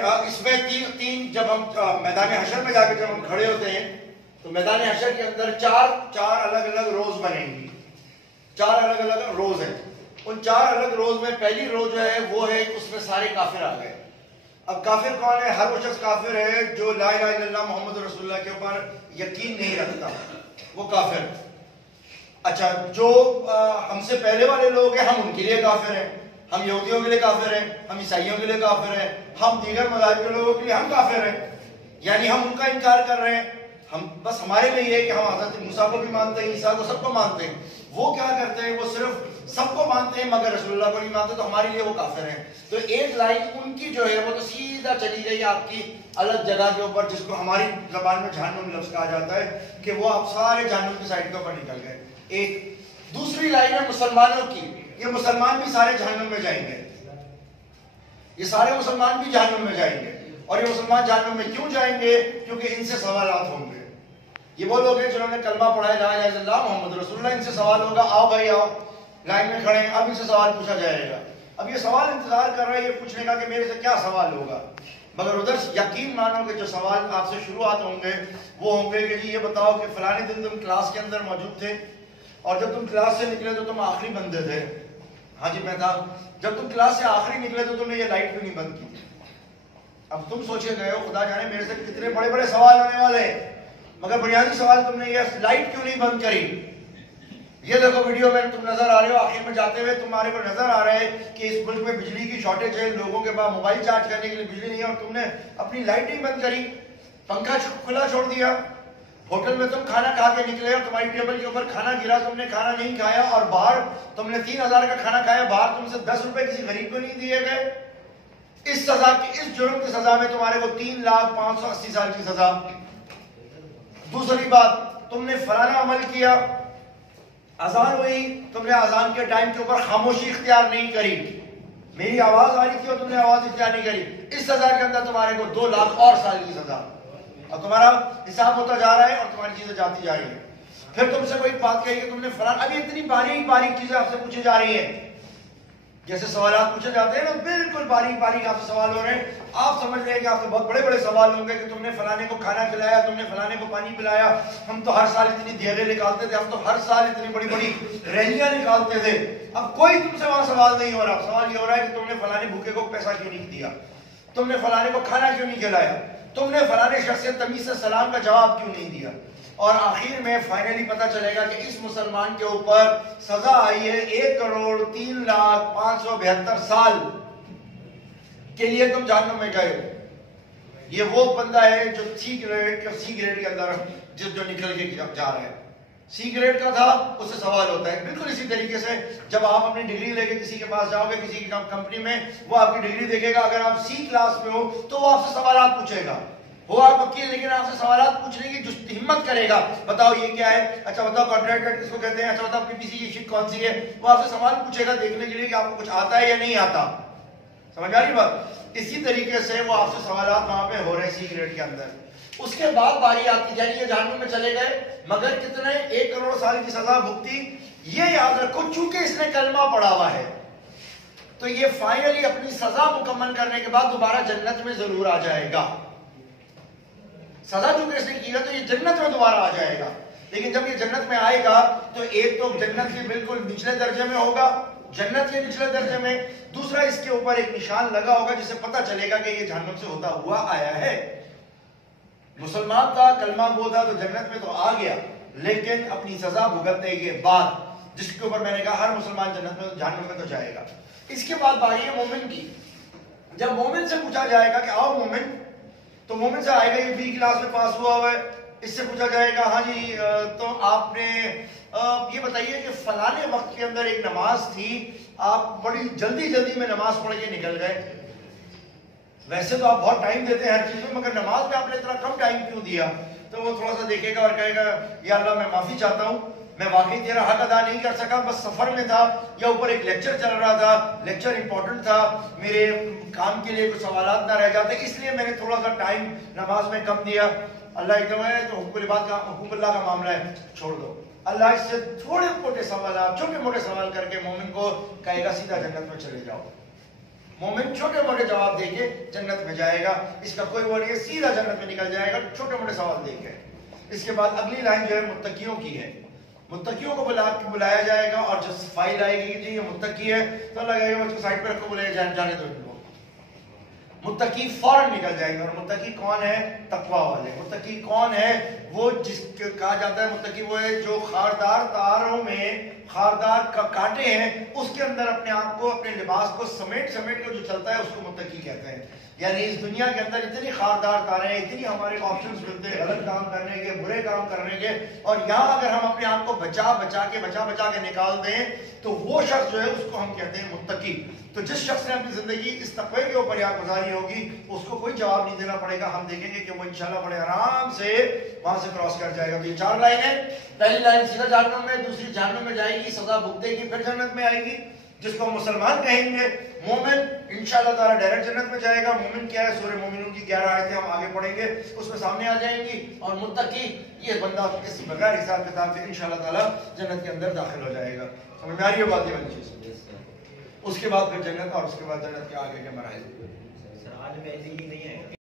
اس میں تین جب ہم میدان حشر میں جا کے جب ہم کھڑے ہوتے ہیں تو میدان حشر کے اندر چار الگ الگ روز بنیں گی، 4 الگ الگ روز ہیں. ان 4 الگ روز میں پہلی روز جو ہے وہ ہے اس میں سارے کافر آ گئے. اب کافر کون ہے؟ ہر وہ شخص کافر ہے جو لا الہ الا اللہ محمد رسول اللہ کے اوپر یقین نہیں رکھتا، وہ کافر. اچھا، جو ہم سے پہلے والے لوگ ہیں ہم ان کے لیے کافر ہیں، ہم یہودیوں کے لیے کافر ہیں، ہم عیسائیوں کے لیے کافر ہیں، ہم دیگر مذاہب کے لوگوں کے لیے ہم کافر ہیں. یعنی ہم ان کا انکار کر رہے ہیں. ہم بس ہمارے میں یہ ہے کہ ہم حضرت موسیٰ کو بھی مانتے ہیں، عیسیٰ کو، سب کو مانتے ہیں. وہ کیا کرتے ہیں؟ وہ صرف سب کو مانتے ہیں مگر رسول اللہ کو نہیں مانتے، تو ہمارے لیے وہ کافر ہیں. تو ایک لائن ان کی جو ہے وہ تو سیدھا چلی گئی آپ کی الگ جگہ کے اوپر، جس کو ہماری زبان میں جہنم لفظ کہا جاتا ہے، کہ وہ آپ سارے جہنم کی سائڈ کے اوپر نکل گئے. ایک دوسری لائن ہے مسلمانوں کی، یہ مسلمان بھی سارے جہنم میں جائیں گے، یہ سارے مسلمان بھی جہنم میں جائیں گے. اور یہ مسلمان جہنم میں کیوں جائیں گے؟ کیونکہ ان سے سوالات ہوں گے. یہ وہ لوگ ہیں جنہوں نے کلمہ پڑھا ہے لا الہ الا اللہ محمد رسول اللہ، ان سے سوال ہوگا، آؤ بھائی آؤ، لائن میں کھڑے ہیں، اب ان سے سوال پوچھا جائے گا. اب یہ سوال انتظار کر رہے ہیں یہ پوچھنے کا کہ میرے سے کیا سوال ہوگا. مگر ادھر یقین مانو کہ جو سوال آپ سے شروعات ہوں گے وہ ہوں گے کہ جی یہ بتاؤ کہ فلانے دن تم کلاس کے اندر موجود تھے اور جب تم کلاس سے نکلے تو تم آخری بندے تھے. ہاں جی میں تھا. جب تم کلاس سے آخری نکلے تو تم نے یہ لائٹ کیوں نہیں بند کی؟ اب تم سوچے گئے ہو خدا جانے میرے سے کتنے بڑے بڑے سوال ہونے والے ہیں، مگر بنیادی سوال تم نے یہ لائٹ کیوں نہیں بند کری. یہ دیکھو ویڈیو میں تم نظر آ رہے ہو، آخر میں جاتے ہوئے تمہارے کو نظر آ رہا ہے کہ اس ملک میں بجلی کی شارٹیج ہے، لوگوں کے پاس موبائل چارج کرنے کے لیے بجلی نہیں ہے، اور تم نے اپنی لائٹ نہیں بند کری، پنکھا کھلا چھوڑ دیا. ہوٹل میں تم کھانا کھا کے نکلے اور تمہاری ٹیبل کے اوپر کھانا گرا، تم نے کھانا نہیں کھایا، اور باہر تم نے 3000 کا کھانا کھایا، باہر تم سے 10 روپے کسی غریب کو نہیں دیے گئے. اس سزا کی، اس جرم کی سزا میں تمہارے کو 3,580,000 سال کی سزا. دوسری بات، تم نے فلانا عمل کیا، اذان ہوئی، تم نے اذان کے ٹائم کے اوپر خاموشی اختیار نہیں کری، میری آواز آ رہی تھی اور تم نے آواز اختیار نہیں کری، اس سزا کے اندر تمہارے کو 2 لاکھ اور سال کی سزا. اور تمہارا حساب ہوتا جا رہا ہے اور تمہاری چیزیں جاتی جا رہی ہیں. پھر تم سے کوئی بات کہی کہ تم نے فلاں، ابھی اتنی باریک باریک چیزیں آپ سے پوچھی جا رہی ہیں، جیسے سوالات پوچھے جاتے ہیں نا، بالکل باریک باریک آپ سے سوال ہو رہے ہیں. آپ سمجھ رہے ہیں کہ آپ سے بہت بڑے بڑے سوال ہوں گے کہ تم نے فلانے کو کھانا کھلایا، تم نے فلانے کو پانی پلایا، ہم تو ہر سال اتنی دیگیں نکالتے تھے، ہم تو ہر سال اتنی بڑی بڑی ریلیاں نکالتے تھے. اب کوئی تم سے وہاں سوال نہیں ہو رہا. سوال یہ ہو رہا ہے کہ تم نے فلانے بھوکے کو پیسہ کیوں نہیں دیا، تم نے فلانے کو کھانا کیوں نہیں کھلایا، تم نے فلانے شخص سے تمیز سے سلام کا جواب کیوں نہیں دیا. اور آخر میں فائنلی پتہ چلے گا کہ اس مسلمان کے اوپر سزا آئی ہے 1,03,572 سال کے لیے تم جہنم میں گئے ہو. یہ وہ بندہ ہے جو سی گریڈ کے اندر جو نکل کے جا رہا ہے. سی گریڈ کا تھا، اس سے سوال ہوتا ہے. بالکل اسی طریقے سے جب آپ اپنی ڈگری لے کے کسی کے پاس جاؤ گے، کسی کی کمپنی میں، وہ آپ کی ڈگری دیکھے گا. اگر آپ سی کلاس میں ہو تو وہ آپ سے سوالات پوچھے گا. وہ آپ وکیل، لیکن آپ سے سوالات پوچھنے کی جو ہمت کرے گا، بتاؤ یہ کیا ہے، اچھا بتاؤ کانٹریکٹ کس کو کہتے ہیں، اچھا بتاؤ پی پی سی کی شیٹ کون سی ہے. وہ آپ سے سوال پوچھے گا دیکھنے کے لیے کہ آپ کو کچھ آتا ہے یا نہیں آتا. سمجھ آ رہی بات؟ اسی طریقے سے وہ آپ سے سوالات وہاں پہ ہو رہے ہیں سی گریڈ کے اندر. اس کے بعد باری آتی جائے، یہ جہنم میں چلے گئے، مگر کتنے 1 کروڑ سال کی سزا بھگتی. یہ یاد رکھو چونکہ اس نے کلمہ پڑھا ہوا ہے تو یہ فائنلی اپنی سزا مکمل کرنے کے بعد دوبارہ جنت میں ضرور آ جائے گا. سزا چونکہ اس نے کی ہے تو یہ جنت میں دوبارہ آ جائے گا. لیکن جب یہ جنت میں آئے گا تو ایک تو جنت کے بالکل نچلے درجے میں ہوگا، جنت کے نچلے درجے میں. دوسرا اس کے اوپر ایک نشان لگا ہوگا جسے پتہ چلے گا کہ یہ جہنم سے ہوتا ہوا آیا ہے. مسلمان تھا، کلمہ گو تھا، تو جنت میں تو آ گیا، لیکن اپنی سزا بھگتنے کے بعد، جس کے اوپر میں نے کہا ہر مسلمان جنت میں جہنم میں تو جائے گا. اس کے بعد باری ہے مومن کی. جب مومن سے پوچھا جائے گا کہ آؤ مومن، تو مومن سے آئے گا یہ بی کلاس میں پاس ہوا ہوا ہے. اس سے پوچھا جائے گا ہاں جی تو آپ نے یہ بتائیے کہ فلانے وقت کے اندر ایک نماز تھی، آپ بڑی جلدی میں نماز پڑھ کے نکل گئے. ویسے تو آپ بہت ٹائم دیتے ہیں ہر چیز میں، مگر نماز میں آپ نے اتنا کم ٹائم کیوں دیا؟ تو وہ تھوڑا سا دیکھے گا اور کہے گا یا اللہ میں معافی چاہتا ہوں، میں واقعی تیرا حق ادا نہیں کر سکا، بس سفر میں تھا یا اوپر ایک لیکچر چل رہا تھا، لیکچر امپورٹنٹ تھا، میرے کام کے لیے کچھ سوالات نہ رہ جاتے، اس لیے میں نے تھوڑا سا ٹائم نماز میں کم دیا. اللہ ایک دم ہے تو حقوق اللہ کا معاملہ ہے، چھوڑ دو. اللہ اس سے تھوڑے موٹے سوالات، چھوٹے موٹے سوال کر کے مومن کو کہے گا سیدھا جنت میں چلے جاؤ. مومن چھوٹے موٹے جواب دے کے جنت میں جائے گا، اس کا کوئی وہ نہیں ہے، سیدھا جنت میں نکل جائے گا چھوٹے موٹے سوال دے کے۔ اس کے بعد اگلی لائن جو ہے متقیوں کی ہے، متقیوں کو بلایا جائے گا، اور جب فائل آئے گی کہ جی یہ متقی ہے تو اللہ کہے گا اس کو سائڈ پہ رکھو، بولے جانے دو ان کو۔ متقی فوراً نکل جائیں گے۔ اور متقی کون ہے؟ تقوی والے۔ متقی کون ہے؟ وہ جس کے کہا جاتا ہے متقی وہ ہے جو خاردار تاروں میں خاردار کانٹے ہیں اس کے اندر اپنے آپ کو، اپنے لباس کو سمیٹ سمیٹ کے جو چلتا ہے اس کو متقی کہتے ہیں۔ یعنی اس دنیا کے اندر اتنی خاردار تاریں ہیں، اتنی ہمارے آپشنز ملتے ہیں غلط کام کرنے کے، برے کام کرنے کے، اور یہاں اگر ہم اپنے آپ کو بچا بچا کے نکال دیں تو وہ شخص جو ہے اس کو ہم کہتے ہیں متقی۔ تو جس شخص نے اپنی زندگی اس تقوی کے اوپر یاد گزاری ہوگی اس کو کوئی جواب نہیں دینا پڑے گا، ہم دیکھیں گے کہ وہ انشاءاللہ بڑے آرام سے وہاں سے کراس کر جائے گا۔ تو یہ 4 لائنیں، پہلی لائن سیدھا جہنم میں، دوسری جہنم میں جائے گی، سزا بھگتے گی، پھر جنت میں آئے گی، جس کو مسلمان کہیں گے۔ مومن انشاءاللہ تعالیٰ ڈائریکٹ جنت میں جائے گا۔ مومن کیا ہے؟ سورہ مومنون کی 11 آیتیں ہم آگے پڑھیں گے، اس میں سامنے آ جائیں گی۔ اور متقی یہ بندہ اس بغیر حساب کتاب کے انشاءاللہ تعالیٰ جنت کے اندر داخل ہو جائے گا۔ سمجھ میں آ رہی ہے بات یہ والی چیز؟ اس کے بعد پھر جنت، اور اس کے بعد جنت کے آگے کے مراحل۔ سر آج میں ایسی ہی نہیں ہے۔